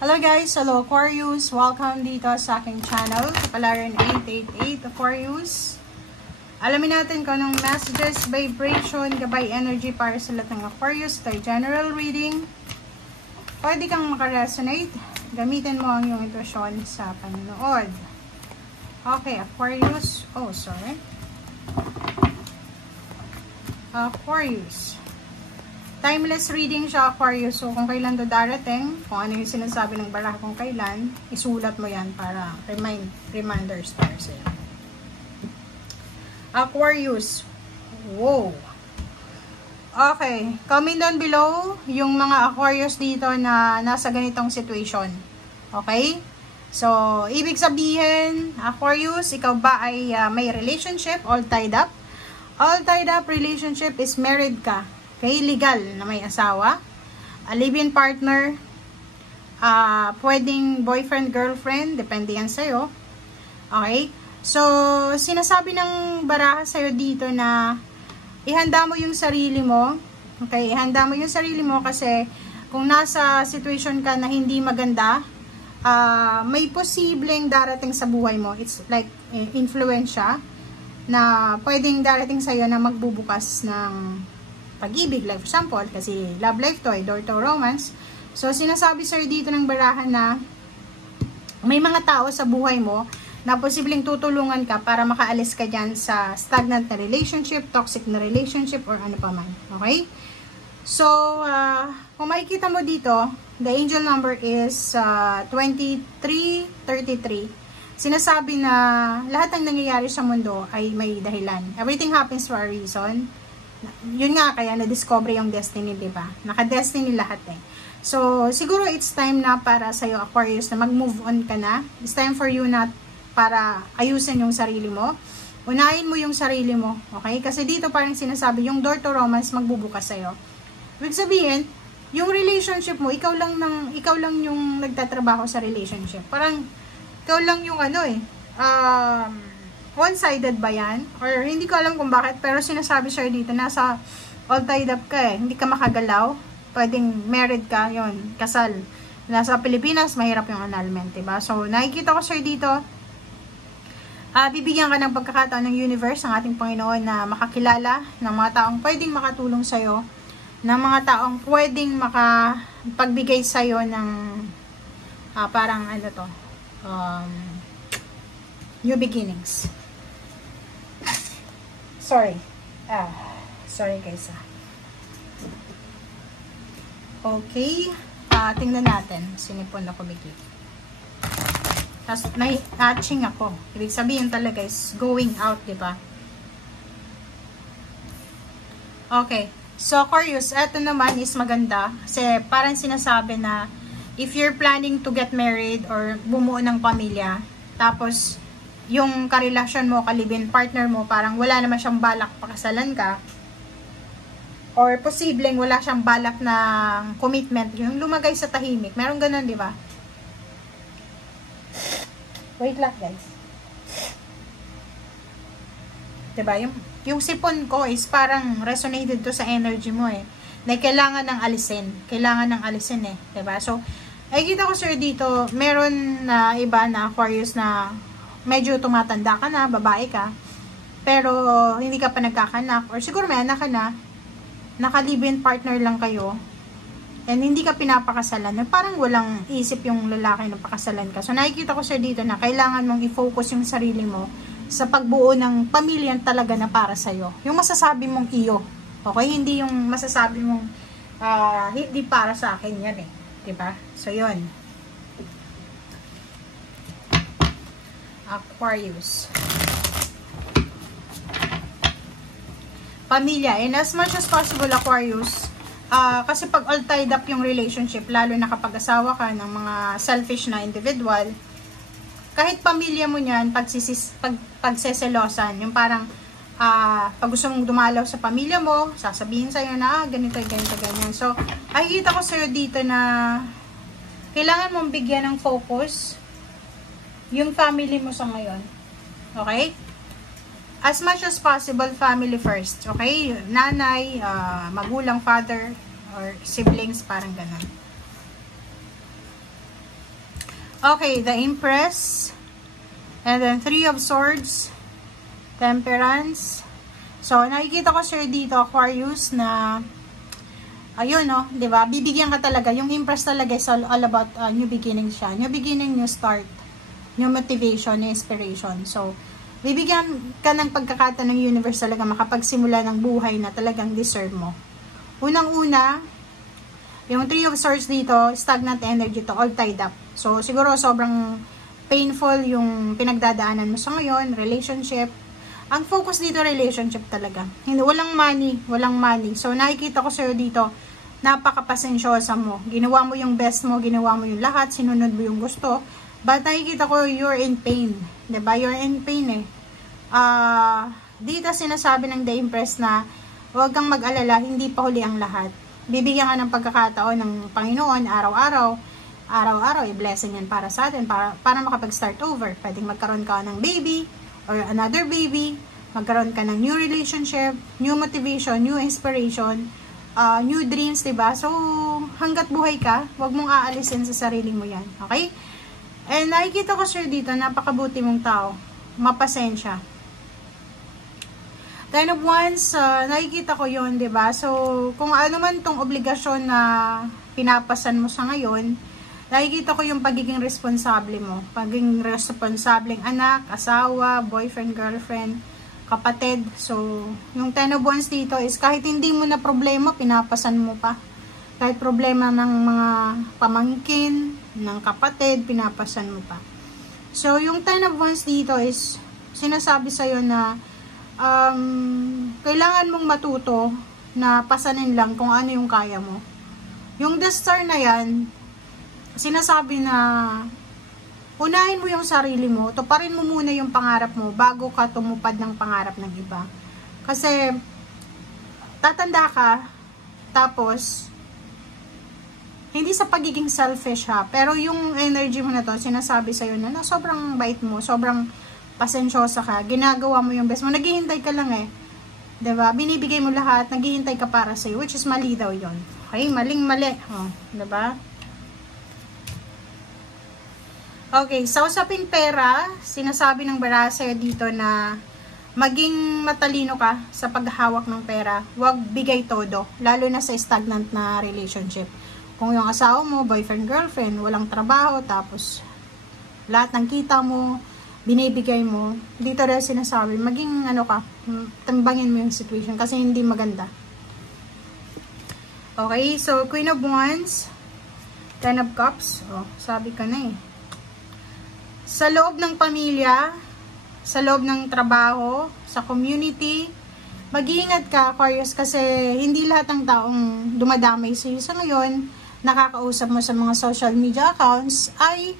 Hello guys, hello Aquarius, welcome dito sa aking channel, Kapalaran 888 Aquarius. Alamin natin kung anong messages, vibration, gabay energy para sa lahat ng Aquarius. Ito ay general reading. Pwede kang makaresonate, gamitin mo ang iyong intuition sa panonood. Okay, Aquarius, Aquarius. Timeless reading siya, Aquarius. So, kung kailan to darating, kung ano yung sinasabi ng baraha kung kailan, isulat mo yan para reminders para sa'yo. Aquarius. Wow. Okay. Comment down below yung mga Aquarius dito na nasa ganitong situation. Okay? So, ibig sabihin, Aquarius, ikaw ba ay may relationship, all tied up? All tied up relationship is married ka. Okay, legal na may asawa, a live-in partner, pwedeng boyfriend, girlfriend, depende yan sa'yo. Okay, so sinasabi ng baraha sa'yo dito na ihanda mo yung sarili mo. Okay, ihanda mo yung sarili mo kasi kung nasa situation ka na hindi maganda, may posibleng darating sa buhay mo. It's like influensya na pwedeng darating sa'yo na magbubukas ng pag-ibig, like for example, kasi love life to, door to romance. So, sinasabi sa'yo dito ng barahan na may mga tao sa buhay mo na posibleng tutulungan ka para makaalis ka dyan sa stagnant na relationship, toxic na relationship, or ano pa man. Okay? So, kung makikita mo dito, the angel number is 2333. Sinasabi na lahat ng nangyayari sa mundo ay may dahilan. Everything happens for a reason. Yun nga, kaya na-discover yung destiny, diba? Naka-destiny lahat eh. So, siguro it's time na para sa'yo, Aquarius, na mag-move on ka na. It's time for you na para ayusin yung sarili mo. Unahin mo yung sarili mo, okay? Kasi dito parang sinasabi, yung door to romance magbubukas sa'yo. Ibig sabihin, yung relationship mo, ikaw lang yung nagtatrabaho sa relationship. Parang, ikaw lang yung one-sided ba yan? Or hindi ko alam kung bakit, pero sinasabi siya dito, nasa all tied up ka eh. Hindi ka makagalaw. Pwedeng married ka, yon kasal. Nasa Pilipinas, mahirap yung annulment, diba? So, nakikita ko siya dito, bibigyan ka ng pagkakataon ng universe, ng ating Panginoon, na makakilala ng mga taong pwedeng makatulong sa'yo, ng mga taong pwedeng makapagbigay sa'yo ng, parang new beginnings. Sorry guys. Okay. Tingnan natin. Sinipon ako bigla. Tapos, hatching ako. Ibig sabihin talaga is going out, diba? Okay. So, Aquarius, eto naman is maganda. Kasi parang sinasabi na if you're planning to get married or bumuo ng pamilya, tapos yung karelasyon mo, kalibin partner mo, parang wala naman siyang balak pakasalan ka, or posibleng wala siyang balak na commitment, yung lumagay sa tahimik. Meron ganun, di ba? Wait lang, guys. Diba? Yung sipon ko is parang resonated to sa energy mo eh. Na kailangan ng alisin. Kailangan ng alisin eh. Diba? So, ay kita ko sir dito, meron na iba na Aquarius na medyo tumatanda ka na, babae ka, pero hindi ka pa nagkakanak, or siguro may anak ka na, naka-live-in partner lang kayo, and hindi ka pinapakasalan, parang walang isip yung lalaki na pakasalan ka. So, nakikita ko siya dito na kailangan mong i-focus yung sarili mo sa pagbuo ng pamilya talaga na para sa'yo. Yung masasabi mong iyo, okay? Hindi yung masasabi mong, hindi para sa akin yan eh. Diba? So, yun. Aquarius. Pamilya. And as much as possible, Aquarius, kasi pag all tied up yung relationship, lalo na kapag asawa ka ng mga selfish na individual, kahit pamilya mo niyan, pagseselosan, yung parang, pag gusto mong dumalaw sa pamilya mo, sasabihin sa'yo na, ganito, ganyan. So, nakikita ko sa'yo dito na kailangan mong bigyan ng focus yung family mo sa ngayon. Okay? As much as possible, family first. Okay? Nanay, magulang, father, or siblings, parang ganun. Okay, the Empress. And then, 3 of Swords. Temperance. So, nakikita ko sir dito, Aquarius, na ayun, no, di ba? Bibigyan ka talaga. Yung Empress talaga is all about new beginning siya. New beginning, new start. New motivation, new inspiration. So, bibigyan ka ng pagkakataon ng universe talaga makapagsimula ng buhay na talagang deserve mo. Unang-una, yung 3 of Swords dito, stagnant energy to, all tied up. So, siguro sobrang painful yung pinagdadaanan mo sa ngayon, relationship. Ang focus dito, relationship talaga. Walang money. So, nakikita ko sa'yo dito, napakapasensyosa mo. Ginawa mo yung best mo, ginawa mo yung lahat, sinunod mo yung gusto. But nakikita ko, you're in pain. Diba? You're in pain eh. Dito sinasabi ng The Empress na, huwag kang mag-alala, hindi pa huli ang lahat. Bibigyan ka ng pagkakataon ng Panginoon, araw-araw, i-blessing yan para sa atin, para makapag-start over. Pwedeng magkaroon ka ng baby, or another baby, magkaroon ka ng new relationship, new motivation, new inspiration, new dreams, diba? So, hanggat buhay ka, huwag mong aalisin sa sarili mo yan, okay? And nakikita ko sir dito, napakabuti mong tao, mapasensya. 10 of Wands, nakikita ko yon, diba? So, kung ano man tong obligasyon na pinapasan mo sa ngayon, nakikita ko yung pagiging responsable mo. Pagiging responsableng anak, asawa, boyfriend, girlfriend, kapatid. So, yung 10 of Wands dito is kahit hindi mo na problema, pinapasan mo pa. Kahit problema ng mga pamangkin, ng kapatid, pinapasan mo pa. So, yung 10 of Wands dito is sinasabi sa'yo na kailangan mong matuto na pasanin lang kung ano yung kaya mo. Yung The Star na yan, sinasabi na unahin mo yung sarili mo, tuparin mo muna yung pangarap mo bago ka tumupad ng pangarap ng iba. Kasi tatanda ka, tapos hindi sa pagiging selfish ha, pero yung energy mo na to, sinasabi sa'yo na sobrang bait mo, sobrang pasensyosa ka, ginagawa mo yung best mo, naghihintay ka lang eh. Diba? Binibigay mo lahat, naghihintay ka para sa'yo, which is mali daw yun. Okay, maling-mali. Oh, diba? Okay, sa usaping pera, sinasabi ng baraha sa'yo dito na maging matalino ka sa paghahawak ng pera. Huwag bigay todo, lalo na sa stagnant na relationship. Kung yung asawa mo, boyfriend, girlfriend, walang trabaho, tapos lahat ng kita mo, binibigay mo, dito rin sinasabi, maging ano ka, tambangin mo yung situation kasi hindi maganda. Okay, so Queen of Wands, 10 of Cups, oh, sabi ka na eh. Sa loob ng pamilya, sa loob ng trabaho, sa community, mag-iingat ka, Aquarius, kasi hindi lahat ng taong dumadamay sa iyo sa ngayon, nakakausap mo sa mga social media accounts, ay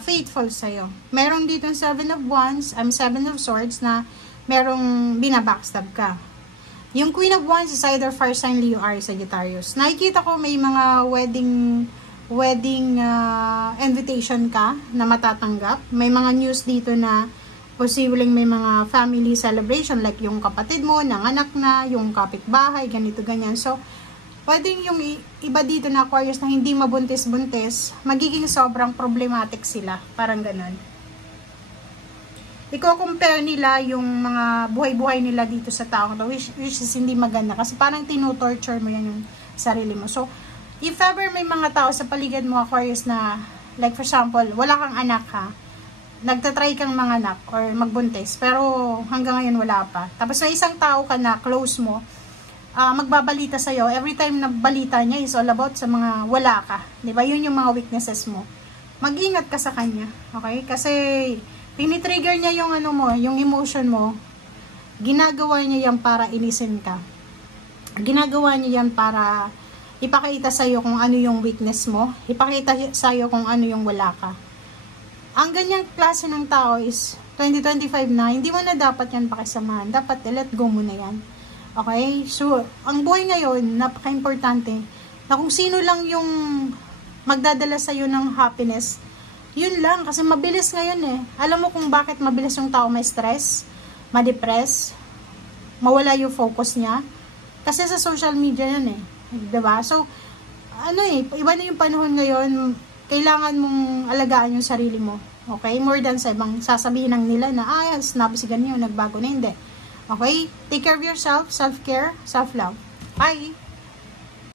faithful sa'yo. Meron dito 7 of Wands, 7 of Swords na merong binabackstab ka. Yung Queen of Wands is either fire sign, Leo, Aries, Sagittarius. Nakikita ko may mga wedding invitation ka na matatanggap. May mga news dito na posibleng may mga family celebration like yung kapatid mo, nanganak na, yung kapitbahay, ganito, ganyan. So, pwedeng yung iba dito na Aquarius na hindi mabuntis-buntis, magiging sobrang problematic sila. Parang ganun. Iko-compare nila yung mga buhay-buhay nila dito sa taong to, which is hindi maganda. Kasi parang tinutorture mo yan yung sarili mo. So, if ever may mga tao sa paligid mo, Aquarius, na, like for example, wala kang anak ha, nagtatry kang manganak or magbuntis, pero hanggang ngayon wala pa. Tapos may isang tao ka na close mo, magbabalita sa'yo, every time na balita niya is all about sa mga wala ka. Diba? Yun yung mga weaknesses mo. Mag-ingat ka sa kanya. Okay? Kasi, tinitrigger niya yung ano mo, yung emotion mo. Ginagawa niya yan para inisin ka. Ginagawa niya yan para ipakita sa'yo kung ano yung weakness mo. Ipakita sa'yo kung ano yung wala ka. Ang ganyang klase ng tao is 2025 na, hindi mo na dapat yan pakisamahan. Dapat let go mo na yan. Okay? So, ang buhay ngayon, napaka-importante na kung sino lang yung magdadala sa'yo ng happiness, yun lang. Kasi mabilis ngayon eh. Alam mo kung bakit mabilis yung tao may stress, ma-depress, mawala yung focus niya? Kasi sa social media yan eh. Diba? So, ano eh, iba na yung panahon ngayon, kailangan mong alagaan yung sarili mo. Okay? More than sa ibang sasabihin ng nila na, sinabi si ganyan, nagbago na, hindi. Okay? Take care of yourself, self-care, self-love. Bye!